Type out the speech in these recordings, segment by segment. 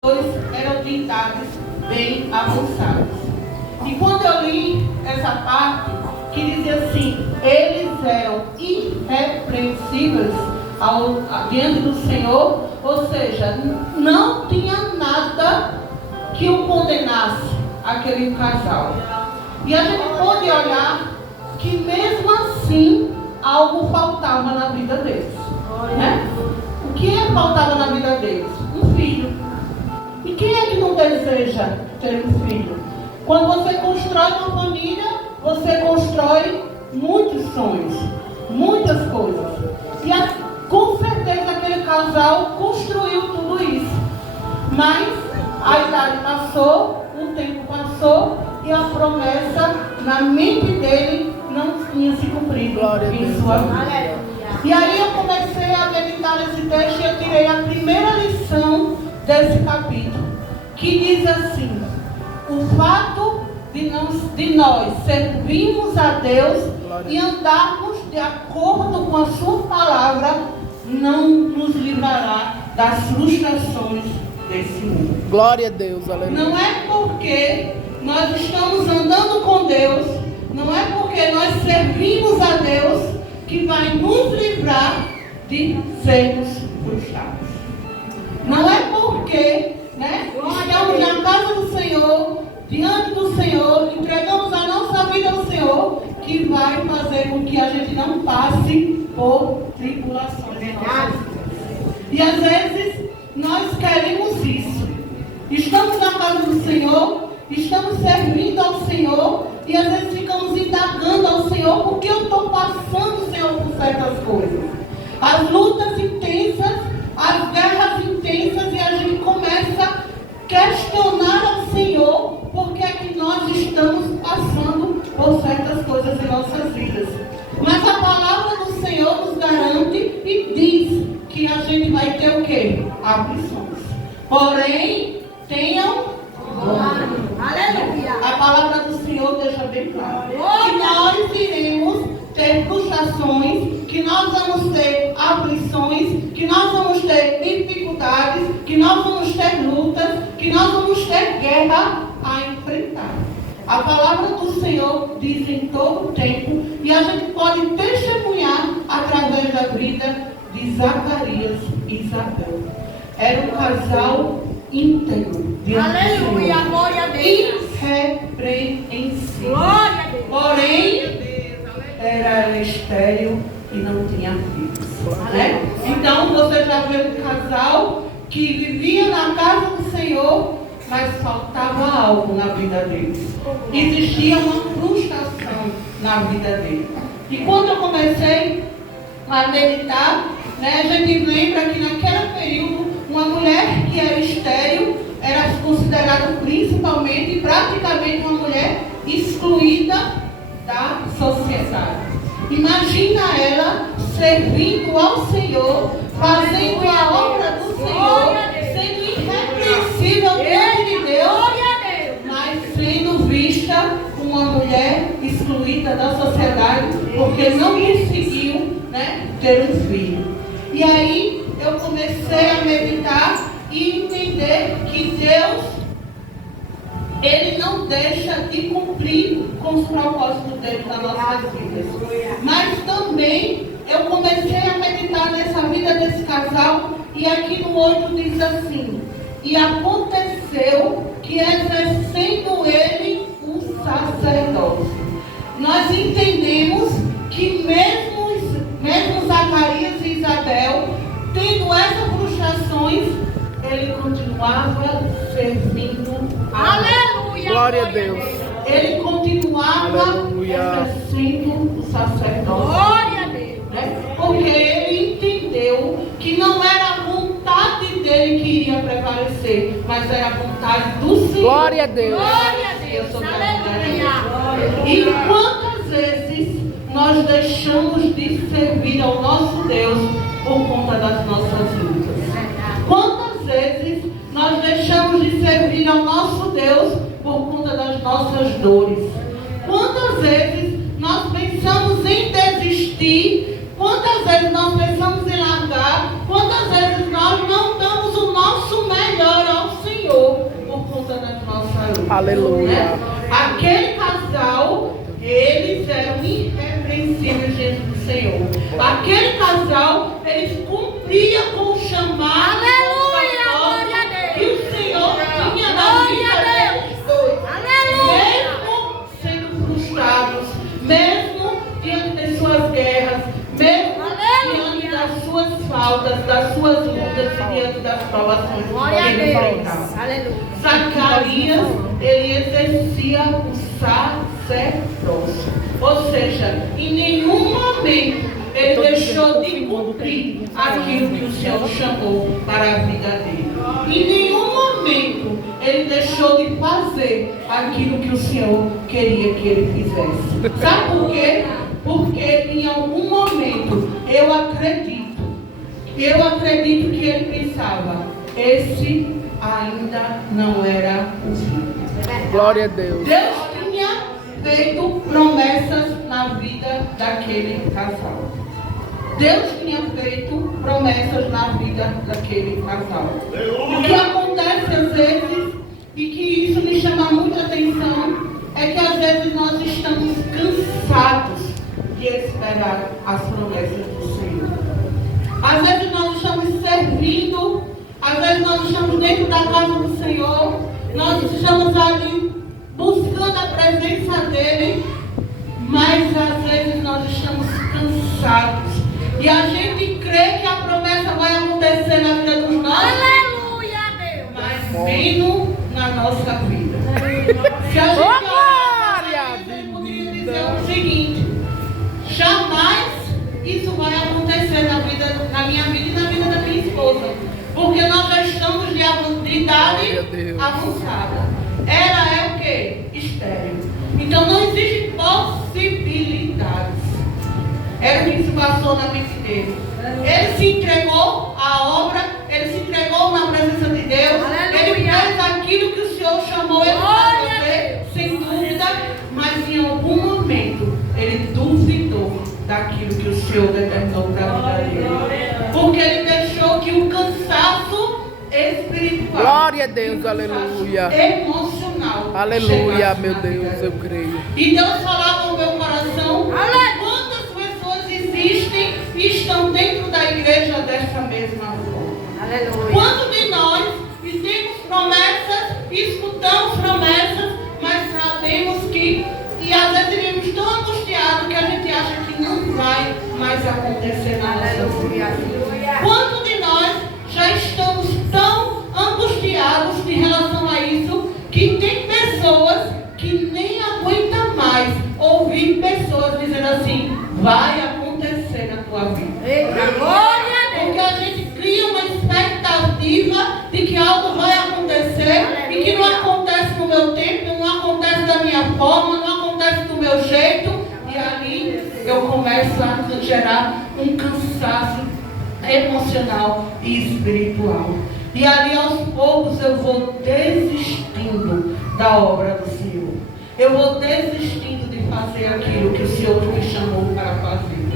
dois eram de idades bem avançadas. E quando eu li essa parte, que dizia assim, eles eram irrepreensíveis diante do Senhor, ou seja, não tinha nada que o condenasse, aquele casal. E a gente pode olhar que mesmo assim, algo faltava na vida deles. Né? O que faltava na vida deles? Um filho. E quem é que não deseja ter um filho? Quando você constrói uma família, você constrói muitos sonhos, muitas coisas. E com certeza aquele casal construiu tudo isso. Mas a idade passou, o tempo passou e a promessa na mente dele não tinha se cumprido em sua vida. E aí eu comecei a meditar nesse texto e eu tirei a primeira lição desse capítulo, que diz assim: o fato de nós servirmos a Deus e andarmos de acordo com a sua palavra não nos livrará das frustrações desse mundo. Glória a Deus, aleluia. Não é porque nós estamos andando com Deus, não é porque nós servimos a Deus que vai nos livrar de sermos frustrados. Não é porque estamos na casa do Senhor, diante do Senhor, entregamos a nossa vida ao Senhor, que vai fazer com que a gente não passe por tribulações em nossas vidas. E às vezes nós queremos isso. Estamos na casa do Senhor, estamos servindo ao Senhor e às vezes ficamos indagando ao Senhor porque eu estou passando, Senhor, por certas coisas. As lutas intensas, as guerras intensas, e a gente começa a questionar ao Senhor porque é que nós estamos passando por certas coisas em nossas vidas. Mas a palavra do Senhor nos garante e diz que a gente vai ter o quê? Aflições. Porém, tenham ânimo. Aleluia. A palavra do Senhor deixa bem claro que nós iremos ter frustrações, que nós vamos ter aflições, que nós vamos ter dificuldades, que nós vamos ter lutas, que nós vamos ter guerra a enfrentar. A palavra do Senhor diz em todo o tempo, e a gente pode testemunhar através da vida de Zacarias e Isabel. Era um casal íntegro diante do Senhor, glória a Deus, irrepreensível. glória a Deus. Porém, era estéril e não tinha filhos. Né? Então você já vê um casal que vivia na casa do Senhor, mas faltava algo na vida deles. Existia uma frustração na vida deles. E quando eu comecei a meditar, a gente lembra que naquele período, uma mulher que era estéril era considerada principalmente e praticamente uma mulher excluída da sociedade. Imagina ela servindo ao Senhor, fazendo a obra do Senhor, sendo irrepreensível diante de Deus, mas sendo vista como uma mulher excluída da sociedade, porque não conseguiu ter um filho. E aí eu comecei a meditar e entender que Deus, Ele não deixa de cumprir com os propósitos dele nas nossas vidas. Mas também eu comecei a meditar nessa vida desse casal, e aqui no 8 diz assim: e aconteceu que, exercendo ele o sacerdócio, nós entendemos que mesmo Zacarias e Isabel, tendo essas frustrações, ele continuava servindo a Deus. Aleluia. Glória a Deus. Ele continuava exercendo o sacerdócio. Glória a Deus. Porque ele entendeu que não era a vontade dele que iria prevalecer, mas era a vontade do Senhor. Glória a Deus. Glória a Deus. Aleluia. E quantas vezes nós deixamos de servir ao nosso Deus por conta das nossas lutas? Quantas vezes nós deixamos de servir ao nosso Deus por conta das nossas dores? Quantas vezes nós pensamos em desistir? Quantas vezes nós pensamos em largar? Quantas vezes nós não damos o nosso melhor ao Senhor? Aleluia. Aquele casal, eles eram irrepreensíveis diante do Senhor. Aquele casal, eles cumpriam com o chamado. Aleluia, com o propósito glória a Deus. que o Senhor tinha na Glória vida a Deus. deles dois. Aleluia. Mesmo sendo frustrados, mesmo diante das suas guerras, mesmo diante das suas faltas, das suas lutas e diante das provações que Glória a eles Deus. enfrentavam. Aleluia. Zacarias, ele exercia o sacerdócio. Ou seja, em nenhum momento ele deixou de cumprir aquilo que o Senhor chamou para a vida dele. Em nenhum momento ele deixou de fazer aquilo que o Senhor queria que ele fizesse. Sabe por quê? Porque em algum momento eu acredito que ele pensava, esse ainda não era o fim. Glória a Deus. Deus tinha feito promessas na vida daquele casal. Deus tinha feito promessas na vida daquele casal. O que acontece às vezes, e que isso me chama muita atenção, é que às vezes nós estamos cansados de esperar as promessas do Senhor. Às vezes nós estamos servindo, às vezes nós estamos dentro da casa do Senhor, nós estamos ali buscando a presença dEle, mas às vezes nós estamos cansados. E a gente crê que a promessa vai acontecer na vida dos nossos, Aleluia, Deus. mas menos na nossa vida. Se a gente olhar, a gente poderia dizer o seguinte: jamais isso vai acontecer na minha vida e na vida da minha esposa, porque nós já estamos de idade avançada. Ela é o quê? Estéril. Então não existe possibilidades. Era o que se passou na mente dele. Ele se entregou à obra, ele se entregou na presença de Deus. Aleluia. Ele fez aquilo que o Senhor chamou ele para fazer, sem dúvida, mas em algum momento ele duvidou daquilo que o Senhor determinou para a vida dele. Porque ele deixou que o cansaço espiritual, Glória a Deus, aleluia. emocional, Aleluia, chegasse meu na Deus, vida eu dele. creio. E Deus falava no meu coração, Aleluia. quantas pessoas existem e estão dentro da igreja dessa mesma forma. Aleluia. Quantos de nós temos promessas, escutamos promessas, mas sabemos que, e às vezes vivemos tão angustiados que a gente acha que não vai mais acontecer na nossa vida. Quantos de nós já estamos tão angustiados em relação a isso, que tem pessoas que nem aguentam mais ouvir pessoas dizendo assim, vai acontecer na tua vida. Eita, glória a Deus. Porque a gente cria uma expectativa de que algo vai acontecer e que não acontece no meu tempo, não acontece da minha forma, não acontece do meu jeito. E ali eu começo a gerar um cansaço emocional e espiritual. E ali aos poucos eu vou desistindo da obra do Senhor. Eu vou desistindo de fazer aquilo que o Senhor me chamou para fazer.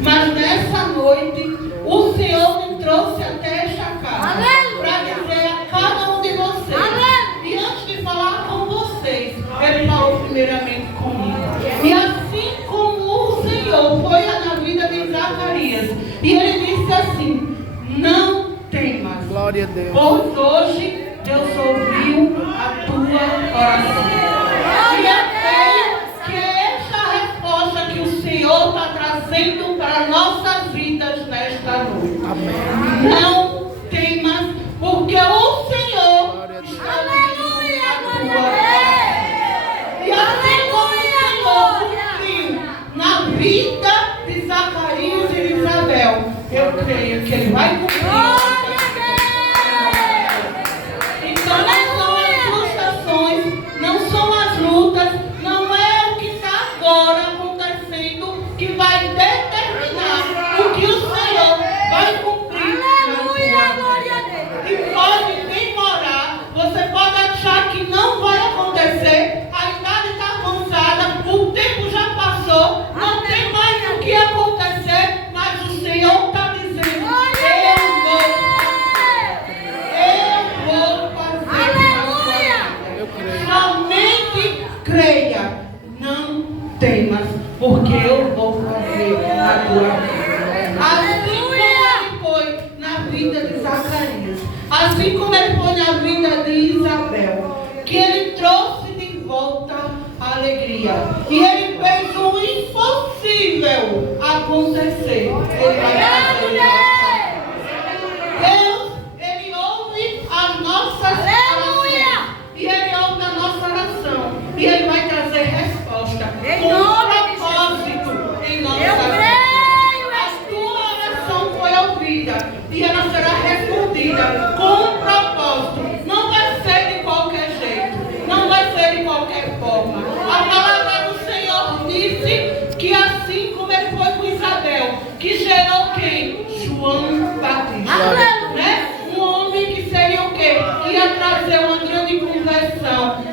Mas nessa noite, o Senhor me trouxe até esta casa para dizer a cada um de vocês. E antes de falar com vocês, Ele falou primeiramente comigo. E assim como o Senhor foi na vida de Zacarias, e Ele disse assim, não temas, Glória a Deus. pois hoje Deus ouviu a tua oração. E eu creio que é esta resposta que o Senhor está trazendo para nossas vidas nesta noite. Amém. Não temas, porque o Senhor Glória a Deus. está Aleluia, ouvindo a glória tua a oração. E assim como o Senhor cumpriu na vida de Zacarias e de Isabel, eu creio que Ele vai cumprir. Então não são as frustrações, não são as lutas, não é o que está agora acontecendo que vai determinar o que o Senhor vai cumprir na tua vida. E pode demorar, você pode achar que não vai acontecer, a idade está avançada, o tempo já passou, não tem mais o que acontecer, mas o Senhor está dizendo, eu eu vou fazer na tua vida. Assim como ele foi na vida de Zacarias, assim como ele foi na vida de Isabel, que ele trouxe de volta a alegria. E ele fez o impossível acontecer. Ele vai fazer. Deus, ele ouve as nossas orações. E ele ouve a nossa oração. E ele vai trazer resposta. Com propósito em nossa vida. A tua oração foi ouvida. E ela será respondida com propósito. Não vai ser de qualquer jeito. Não vai ser de qualquer forma. A palavra do Senhor disse que assim como ele foi com Isabel, que gerou quem? João Batista. Né? Um homem que seria o quê? Que ia trazer uma grande conversão.